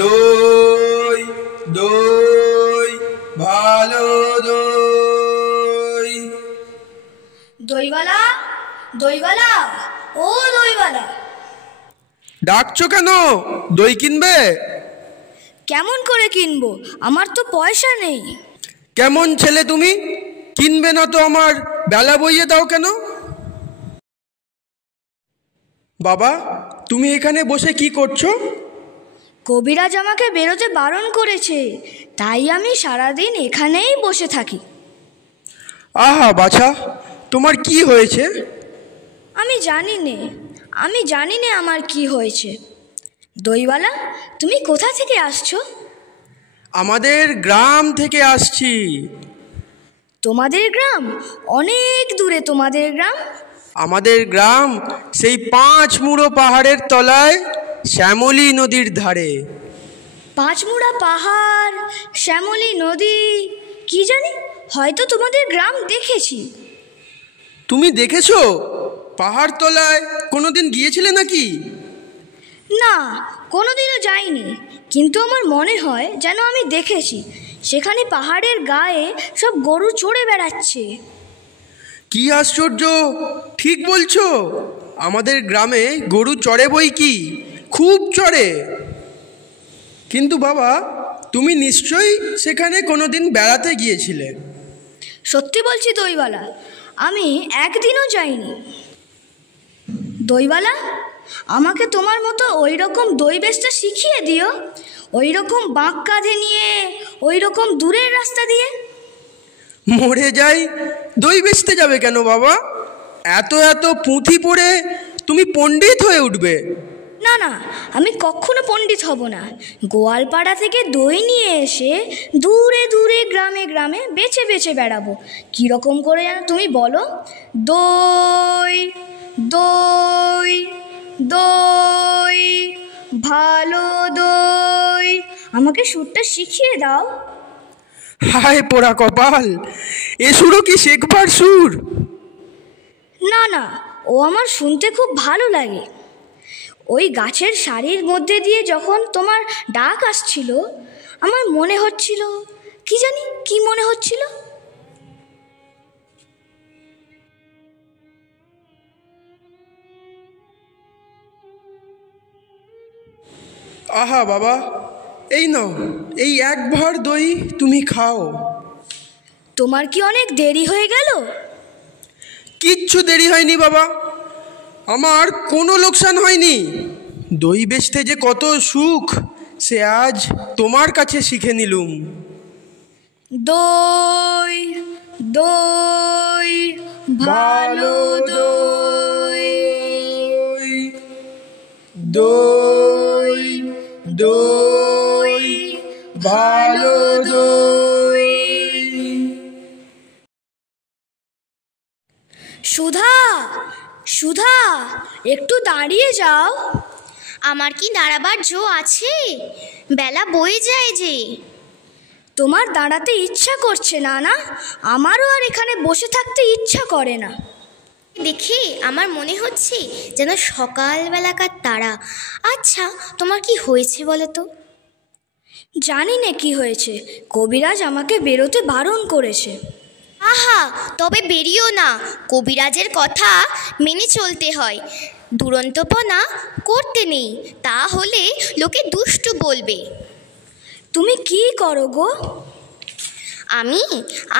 দই দই ভালো দই। দইওয়ালা, দইওয়ালা, ও দইওয়ালা। ডাকছো কেন? দই কিনবে? কেমন করে কিনবো, আমার তো পয়সা নেই। কেমন ছেলে তুমি, কিনবে না তো আমার বেলা বইয়ে দাও কেন? বাবা, তুমি এখানে বসে কি করছো? কবিরাজ আমাকে বেরোতে বারণ করেছে, তাই আমি সারাদিন এখানেই বসে থাকি। আহা বাছা, তোমার কি হয়েছে? আমি জানি নে আমার কি হয়েছে। দইওয়ালা, তুমি কোথা থেকে আসছো? আমাদের গ্রাম থেকে আসছি। তোমাদের গ্রাম? অনেক দূরে তোমাদের গ্রাম? আমাদের গ্রাম সেই 5 মুড়ো পাহাড়ের তলায় শ্যামলী নদীর ধারে। 5 মুড়া পাহাড়, শ্যামলী নদী, কি জানি, হয়তো তোমাদের গ্রাম দেখেছি। তুমি দেখেছো? পাহাড় তলায় কোনোদিন গিয়েছিলে নাকি? না, কোনোদিনও যাইনি, কিন্তু আমার মনে হয় যেন আমি দেখেছি। সেখানে পাহাড়ের গায়ে সব গরু চড়ে বেড়াচ্ছে। কি আশ্চর্য, ঠিক বলছো। আমাদের গ্রামে গরু চড়ে বই কি, খুব চড়ে। কিন্তু বাবা, তুমি নিশ্চয়ই সেখানে কোনোদিন বেড়াতে গিয়েছিলে। সত্যি বলছি দইওয়ালা, আমি একদিনও যাইনি। দইওয়ালা, আমাকে তোমার মতো ওই রকম দই বেচতে শিখিয়ে দিও, ওই রকম বাঁক কাঁধে নিয়ে, ওই রকম দূরের রাস্তা দিয়ে। মরে যাই, দই বেচতে যাবে কেন বাবা? এত এত পুঁথি পড়ে তুমি পণ্ডিত হয়ে উঠবে। না না, আমি কখনো পণ্ডিত হব না। গোয়ালপাড়া থেকে দই নিয়ে এসে দূরে দূরে গ্রামে গ্রামে বেচে বেচে বেড়াবো। কীরকম করে যেন তুমি বলো, দই দই দই ভালো দই। আমাকে সুরটা শিখিয়ে দাও। হায় পোড়া কপাল, এ সুরও কি শেখবার সুর? না না, ও আমার শুনতে খুব ভালো লাগে। ওই গাছের সারির মধ্যে দিয়ে যখন তোমার ডাক আসছিল, আমার মনে হচ্ছিল, কি জানি কি মনে হচ্ছিল। আহা বাবা, এই নাও, এই এক ভাঁড় দই তুমি খাও। তোমার কি অনেক দেরি হয়ে গেল? কিচ্ছু দেরি হয়নি বাবা, আমার কোনো লোকসান হয়নি। দই বেচতে যে কত সুখ, সে আজ তোমার কাছে শিখে নিলুম। দই দই ভালো দই, দই দই ভালো দই। সুধা, সুধা, একটু দাঁড়িয়ে যাও। আমার কি দাঁড়াবার জো আছে? বেলা বয়ে যায় যে। তোমার দাঁড়াতে ইচ্ছা করছে না? না, আমারও আর এখানে বসে থাকতে ইচ্ছা করে না। দেখে আমার মনে হচ্ছে যেন সকালবেলাকার তারা। আচ্ছা, তোমার কি হয়েছে বলো তো? জানি না কি হয়েছে, কবিরাজ আমাকে বেরোতে বারণ করেছে। আহা, তবে বেরিও না, কবিরাজের কথা মেনে চলতে হয়। দুরন্তপনা করতে নেই, তাহলে লোকে দুষ্টু বলবে। তুমি কি করো গো?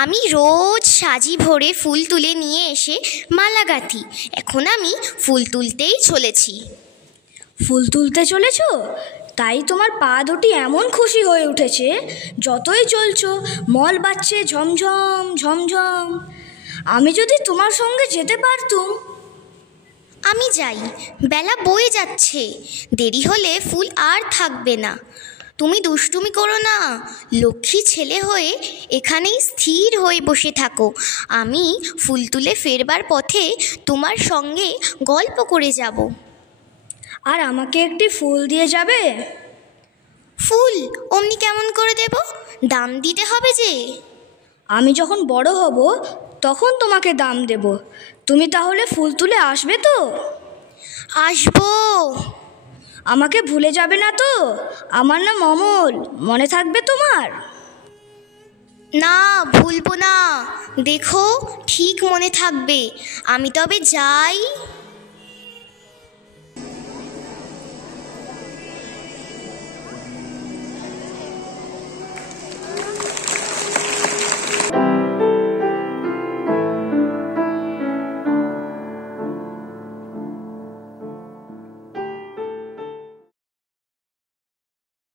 আমি রোজ সাজি ভরে ফুল তুলে নিয়ে এসে মালা গাঁথি। এখন আমি ফুল তুলতেই চলেছি। ফুল তুলতে চলেছো? তাই তোমার পা দুটি এমন খুশি হয়ে উঠেছে, যতই চলছো মল বাজছে ঝমঝম ঝমঝম। আমি যদি তোমার সঙ্গে যেতে পারতুম। আমি যাই, বেলা বয়ে যাচ্ছে, দেরি হলে ফুল আর থাকবে না। তুমি দুষ্টুমি করো না, লক্ষ্মী ছেলে হয়ে এখানেই স্থির হয়ে বসে থাকো। আমি ফুল তুলে ফেরবার পথে তোমার সঙ্গে গল্প করে যাব। আর আমাকে একটি ফুল দিয়ে যাবে? ফুল অমনি কেমন করে দেব? দাম দিতে হবে যে। আমি যখন বড় হব তখন তোমাকে দাম দেব। তুমি তাহলে ফুল তুলে আসবে তো? আসবো। আমাকে ভুলে যাবে না তো? আমার নাম অমল, মনে থাকবে তোমার? না, ভুলবো না। দেখো, ঠিক মনে থাকবে। আমি তবে যাই।